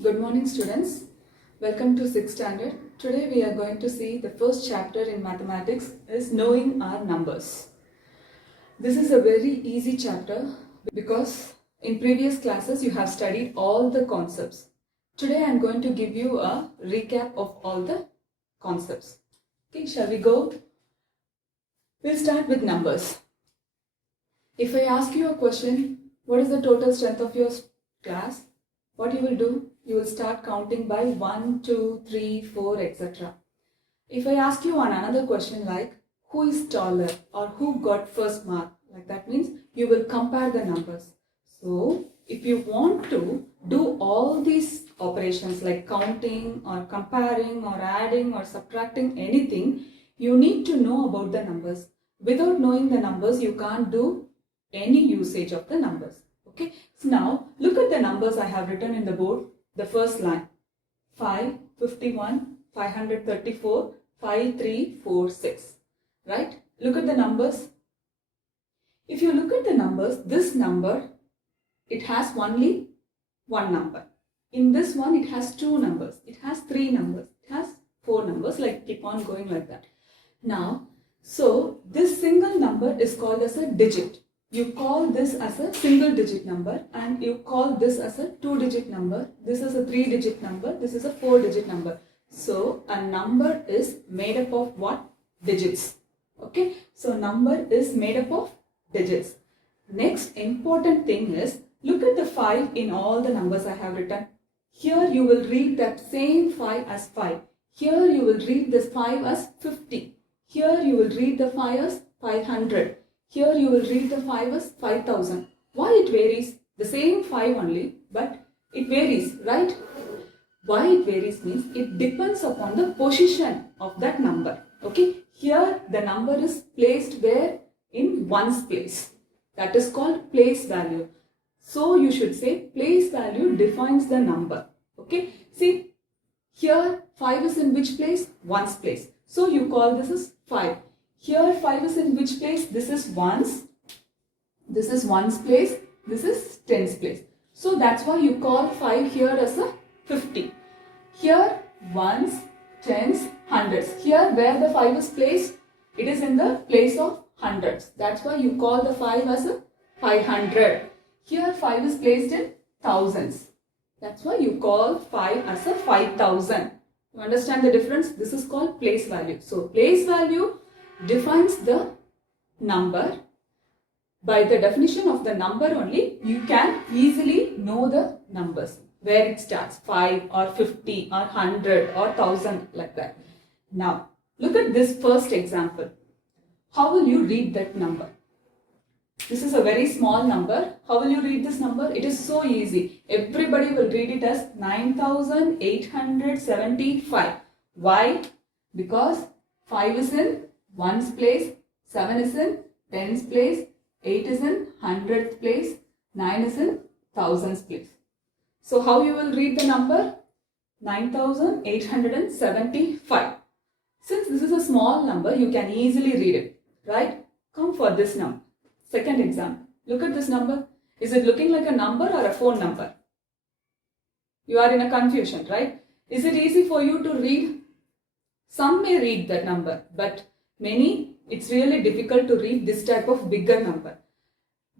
Good morning, students. Welcome to 6th standard. Today we are going to see the first chapter in mathematics is knowing our numbers. This is a very easy chapter because in previous classes you have studied all the concepts. Today I am going to give you a recap of all the concepts. Okay, shall we go? We'll start with numbers. If I ask you a question, what is the total strength of your class? What you will do? You will start counting by 1, 2, 3, 4, etc. If I ask you another question like who is taller or who got first mark, like that means you will compare the numbers. So if you want to do all these operations like counting or comparing or adding or subtracting anything, you need to know about the numbers. Without knowing the numbers, you can't do any usage of the numbers. Okay, so now look at the numbers I have written in the board. The first line 5, 51, 534, 5346. Right? Look at the numbers. If you look at the numbers, this number, it has only one number. In this one, it has two numbers. It has three numbers. It has four numbers, like keep on going like that. Now, so this single number is called as a digit. You call this as a single digit number and you call this as a 2-digit number. This is a 3-digit number. This is a 4-digit number. So a number is made up of what? Digits. Okay. So number is made up of digits. Next important thing is look at the 5 in all the numbers I have written. Here you will read that same 5 as 5. Here you will read this 5 as 50. Here you will read the 5 as 500. Here you will read the 5 as 5000. Why it varies? The same 5 only, but it varies, right? Why it varies means it depends upon the position of that number. Okay, here the number is placed where? In ones place. That is called place value. So you should say place value defines the number. Okay, see here 5 is in which place? Ones place. So you call this as 5. Here 5 is in which place? This is ones. This is ones place. This is tens place. So that's why you call 5 here as a 50. Here ones, tens, hundreds. Here where the 5 is placed, it is in the place of hundreds. That's why you call the 5 as a 500. Here 5 is placed in thousands. That's why you call 5 as a 5000. You understand the difference? This is called place value. So place value defines the number. By the definition of the number only, you can easily know the numbers. Where it starts, 5 or 50 or 100 or 1000 like that. Now, look at this first example. How will you read that number? This is a very small number. How will you read this number? It is so easy. Everybody will read it as 9875. Why? Because 5 is in ones place, 7 is in tens place, 8 is in hundredths place, 9 is in thousands place. So how you will read the number? 9875. Since this is a small number, you can easily read it, right? Come for this number. Second example. Look at this number. Is it looking like a number or a phone number? You are in a confusion, right? Is it easy for you to read? Some may read that number, but many, it's really difficult to read this type of bigger number.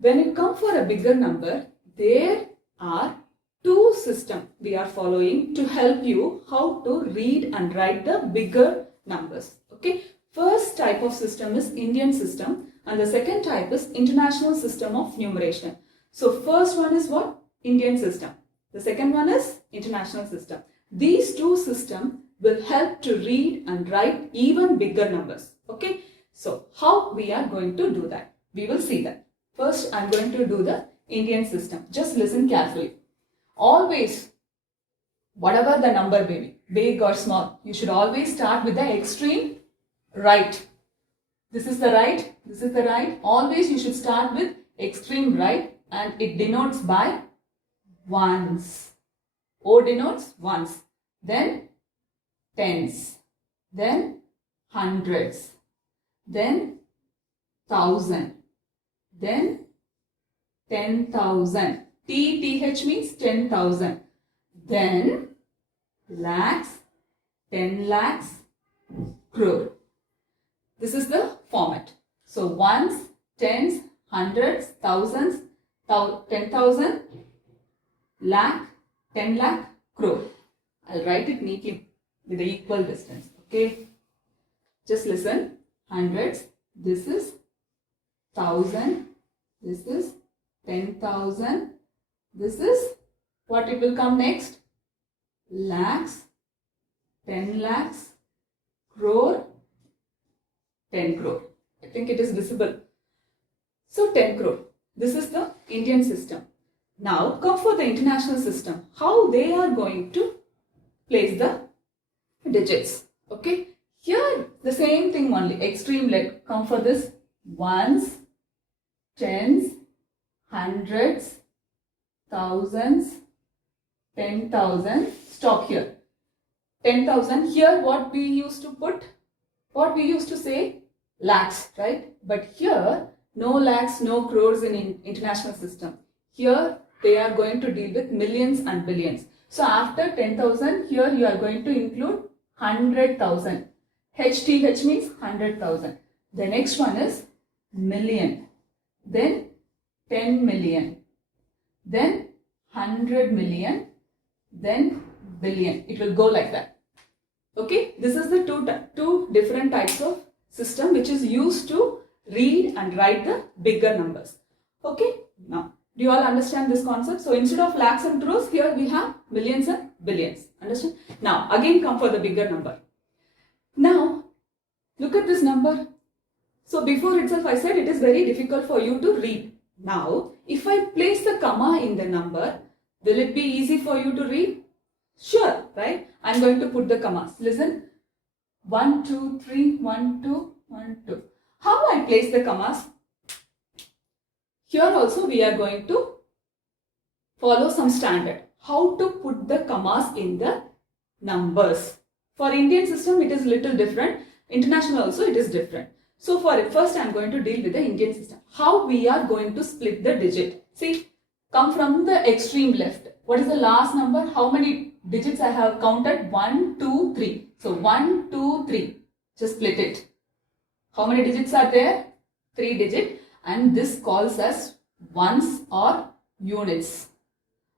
When it comes for a bigger number, there are two systems we are following to help you how to read and write the bigger numbers. Okay. First type of system is Indian system and the second type is International System of Numeration. So first one is what? Indian system. The second one is International System. These two systems will help to read and write even bigger numbers. Okay. So how we are going to do that? We will see that. First I am going to do the Indian system. Just listen carefully. Always, whatever the number may be, big or small, you should always start with the extreme right. This is the right, this is the right. Always you should start with extreme right and it denotes by ones. O denotes ones. Then tens. Then hundreds. Then thousand. Then 10,000. TTH means 10,000. then lakhs, 10 lakhs, crore. This is the format. So ones, tens, hundreds, thousands, 10,000, lakh, 10 lakh, crore. I'll write it neatly with the equal distance. Okay. Just listen. Hundreds. This is 1,000. This is 10,000. This is what it will come next. Lakhs, 10 lakhs, crore, 10 crore. I think it is visible. So 10 crore. This is the Indian system. Now come for the international system. How they are going to place the digits. Okay. Here the same thing only. Extreme leg. Come for this. Ones, tens, hundreds, thousands, 10,000. Stop here. 10,000. Here what we used to put? What we used to say? Lakhs, right? But here no lakhs, no crores in international system. Here they are going to deal with millions and billions. So after 10,000, here you are going to include 100,000. HTH means 100,000. The next one is million. Then 10 million. Then 100 million. Then billion. It will go like that. Okay. This is the two different types of system which is used to read and write the bigger numbers. Okay. Now, do you all understand this concept? So instead of lakhs and crores, here we have millions and billions. Understand? Now, again come for the bigger number. Now, look at this number. So before itself I said it is very difficult for you to read. Now, if I place the comma in the number, will it be easy for you to read? Sure, right? I am going to put the commas. Listen. 1, 2, 3, 1, 2, 1, 2. How I place the commas? Here also we are going to follow some standard. How to put the commas in the numbers. For Indian system it is little different. International also it is different. So for first I am going to deal with the Indian system. How we are going to split the digit. See, come from the extreme left. What is the last number? How many digits I have counted? 1, 2, 3. So 1, 2, 3. Just split it. How many digits are there? 3 digits. And this calls as ones or units.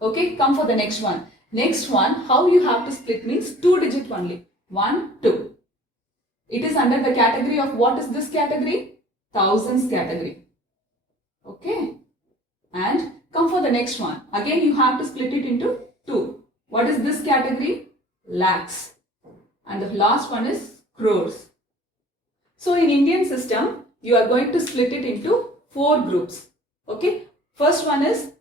Okay, come for the next one. Next one, how you have to split means 2 digit only. 1, 2. It is under the category of what is this category? Thousands category. Okay. And come for the next one. Again you have to split it into 2. What is this category? Lakhs. And the last one is crores. So in Indian system, you are going to split it into 4 groups. Okay. First one is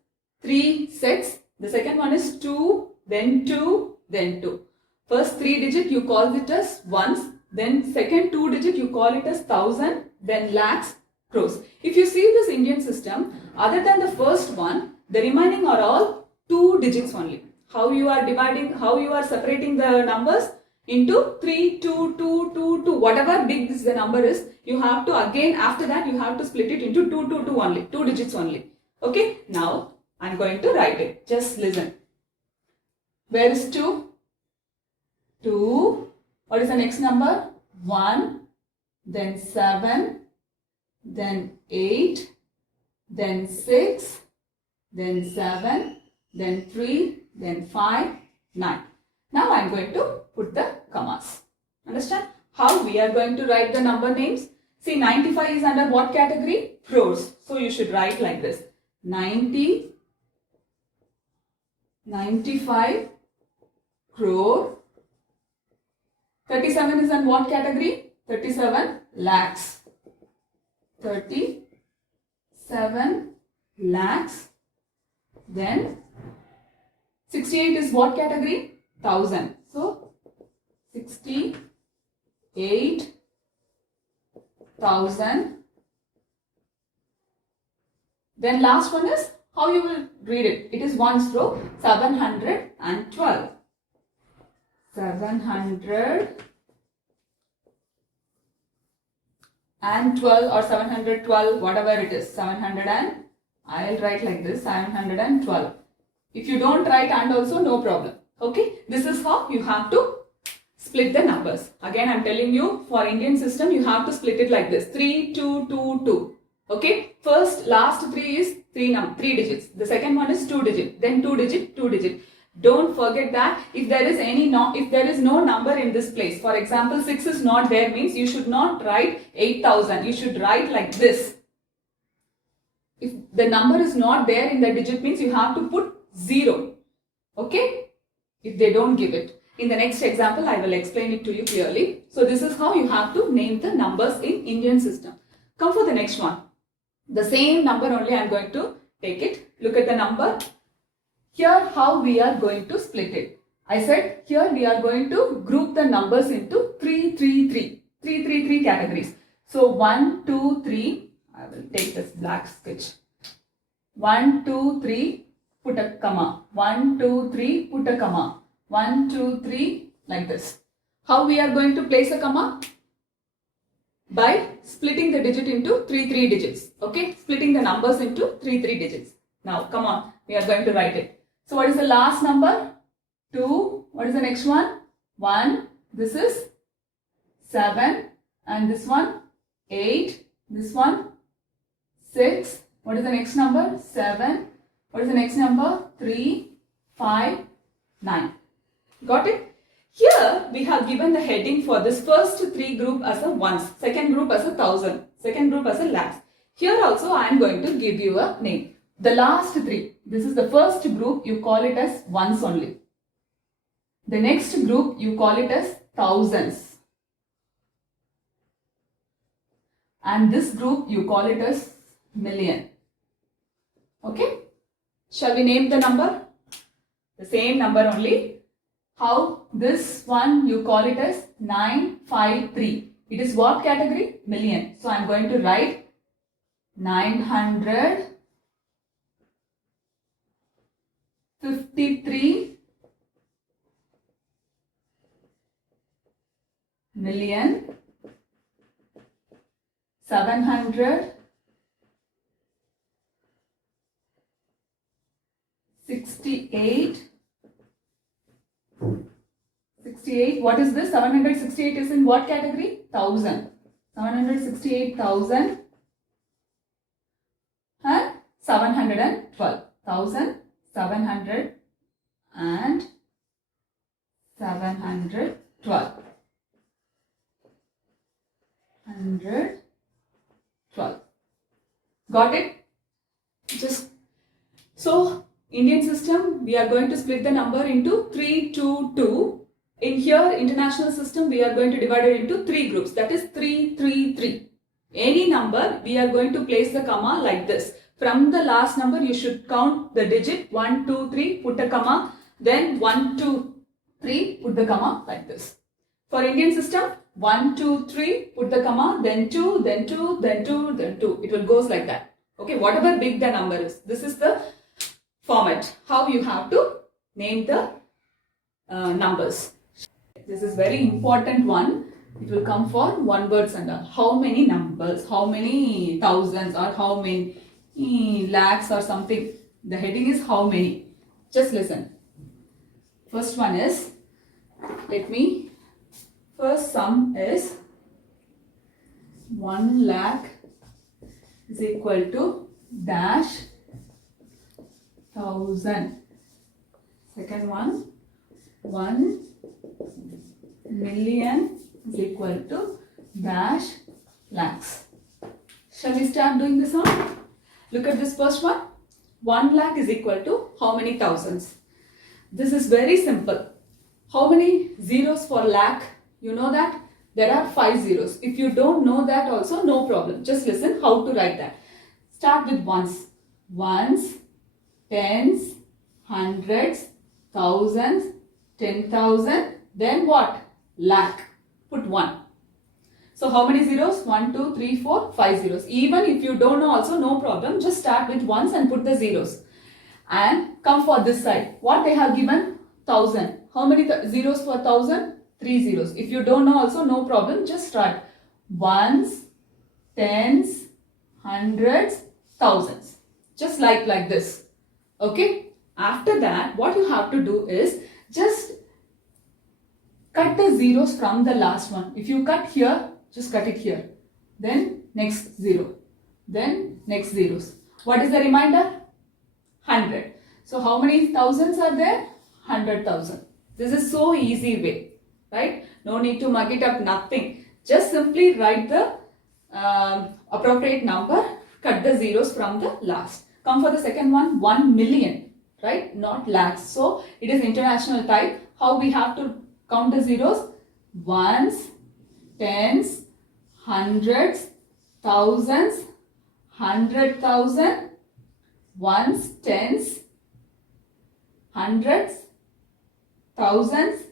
3 sets. The second one is 2, then 2, then 2. First 3 digit you call it as ones. Then second 2 digit you call it as thousand. Then lakhs, crores. If you see this Indian system, other than the first one, the remaining are all 2 digits only. How you are dividing, how you are separating the numbers into 3, 2, 2, 2, 2, whatever big the number is, you have to again after that you have to split it into 2, 2, 2 only, 2 digits only. Okay, now I am going to write it. Just listen. Where is 2? 2. What is the next number? 1, then 7, then 8, then 6, then 7, then 3, then 5, 9. Now I am going to put the commas. Understand? How we are going to write the number names? See, 95 is under what category? Crores. So you should write like this. 90, 95 crore. 37 is in what category? 37 lakhs. 37 lakhs. Then 68 is what category? 1000. So 68,000. Then last one is how you will read it. It is ones row. 712. 712 or 712, whatever it is. 700 and I'll write like this. 712. If you don't write and also, no problem. Okay, this is how you have to split the numbers. Again, I'm telling you, for Indian system, you have to split it like this: 3, 2, 2, 2. Okay, first, last 3 is 3 digits. The second one is 2 digit, then 2 digit, 2 digit. Don't forget that if there is no number in this place, for example, 6 is not there, means you should not write 8000. You should write like this. If the number is not there in the digit, means you have to put 0. Okay, if they don't give it. In the next example, I will explain it to you clearly. So this is how you have to name the numbers in Indian system. Come for the next one. The same number only I am going to take it. Look at the number. Here how we are going to split it. I said here we are going to group the numbers into 3 categories. So 1, 2, 3. I will take this black sketch. 1, 2, 3. Put a comma. 1, 2, 3. Put a comma. 1, 2, 3, like this. How we are going to place a comma? By splitting the digit into 3 digits. Okay, splitting the numbers into 3 digits. Now, come on, we are going to write it. So, what is the last number? 2. What is the next one? 1. This is 7. And this one, 8. This one, 6. What is the next number? 7. What is the next number? 3, 5, 9. Got it? Here we have given the heading for this first 3 group as a ones, second group as a thousand, second group as a lakhs. Here also I am going to give you a name. The last 3, this is the first group, you call it as ones only. The next group you call it as thousands. And this group you call it as million. Okay? Shall we name the number? The same number only. How? This one you call it as 953. It is what category? Million. So I am going to write 953 million 768. What is this? 768 is in what category? 1000. 768,000 and 712. 1700 and 712. 112. Got it? So Indian system, we are going to split the number into 3, 2, 2. In here, international system, we are going to divide it into 3 groups. That is 3, 3, 3. Any number, we are going to place the comma like this. From the last number, you should count the digit 1, 2, 3, put a comma. Then 1, 2, 3, put the comma like this. For Indian system, 1, 2, 3, put the comma, then 2, then 2, then 2, then 2. It will goes like that. Okay, whatever big the number is. This is the format. How you have to name the numbers. This is very important one. It will come for one words and all. How many numbers, how many thousands or how many lakhs or something. The heading is how many. Just listen. First one is, first sum is 1 lakh is equal to dash 1000. Second one, 1 million is equal to dash lakhs. Shall we start doing this one? Look at this first one. 1 lakh is equal to how many thousands? This is very simple. How many zeros for lakh? You know that? There are 5 zeros. If you don't know that also, no problem. Just listen how to write that. Start with ones. Ones, tens, hundreds, thousands, 10,000. Then what? Lakh. Put 1. So how many zeros? 1, 2, 3, 4, 5 zeros. Even if you don't know also, no problem. Just start with ones and put the zeros. And come for this side. What they have given? 1000. How many zeros for 1000? 3 zeros. If you don't know also, no problem. Just start. Ones, tens, hundreds, thousands. Just like this. Okay. After that, what you have to do is, Just cut the zeros from the last one. If you cut here, just cut it here. Then next zero. Then next zeros. What is the remainder? 100. So how many thousands are there? 100,000. This is so easy way, right? No need to mug it up, nothing. Just simply write the appropriate number, cut the zeros from the last. Come for the second one, 1 million, right? Not lakhs. So it is international type. How we have to count the zeros? Ones, tens, hundreds, thousands, 100,000, ones, tens, hundreds, thousands,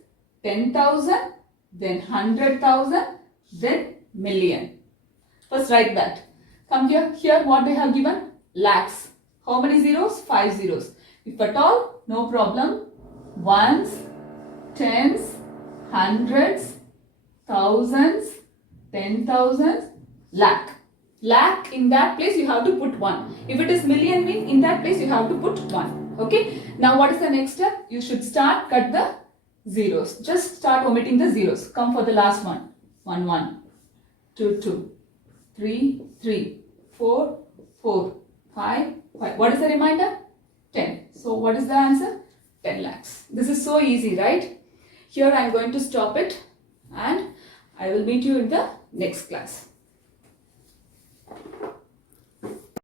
10,000, then 100,000, then million. First write that. Come here. Here what they have given? Lakhs. How many zeros? 5 zeros. If at all, no problem. Ones, tens, hundreds, thousands, 10,000, lakh. Lakh, in that place you have to put 1. If it is million, in that place you have to put 1. Okay. Now what is the next step? You should start cut the zeros. Just start omitting the zeros. Come for the last one. 1, 1, 2, 2, 3, 3, 4, 4, 5, 5. What is the remainder? 10. So what is the answer? 10 lakhs. This is so easy, right? Here I am going to stop it and I will meet you in the next class.